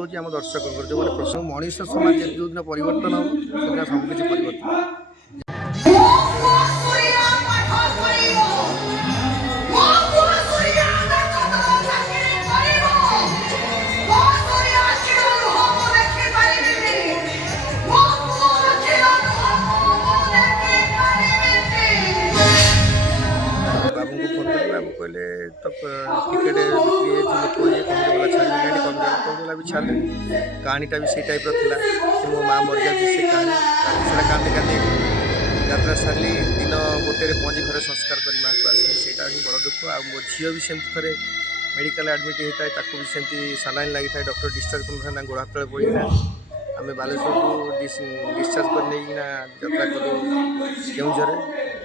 भूल होची आम दर्शक जो मैंने प्रश्न मनीष समाज जो दिन परिवर्तन हम से सबकिछ परिवर्तन बाबू को फोन कर बाबू कहले तो टिकेट बिक्री लोक ये कमिटी वाला छाड़े कमिटी वाला भी छाड़े कहानीटा भी से टाइप रहा मो माँ मर जाती से कहानी से कांदे कांदे यात्रा सारी दिन गोटे पहुँची घर संस्कार कर माँ को आसली से बड़ दुख आ मो झील भी सेमती थे मेडिकल एडमिट होता है ताकू भी सेमती सालाइन लगी था डॉक्टर डिस्चार्ज कर गोड़ हाथ तले पड़ा आम बालेश्वर को डिस्चार्ज कर नहीं यात्रा करूँ केउझर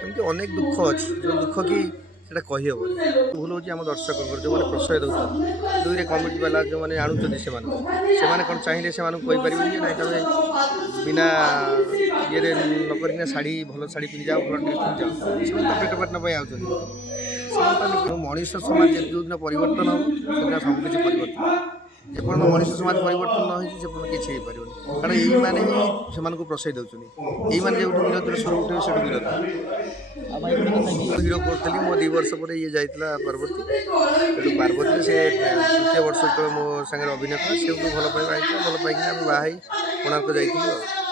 एमती अनेक दुख अच्छी जो दुख कि सेटा कही हेबनी भूल होची आम दर्शक जो मैंने प्रश्रय दौरान दुईरे कमिटी वाला जो मैंने आणुच्च से कौन चाहिए से कहीपर ना तुम बिना ये नक शाढ़ी भल शाढ़ी पिंधि जाओ भल ड्रेस पिंधि जाओ से पेट पाटन आउट मनीष समाज जो दिन परिवर्तन हम से सबकिछ परिवर्तन जेपर्यंत मनीष समाज परिवर्तन न होपर्यंत किसी हो पार कारण यही मैंने ही से प्रश्रय दौरान यही मैंने जो विरोध स्वर उठे से विरोध हिरो करी मो 2 वर्ष पर ये जाइला पार्वती पार्वती से तृतीय वर्ष जो मो सागर अभिनय कला से भल पाइबा भल पाई बाहर कोणार्क जाइलु।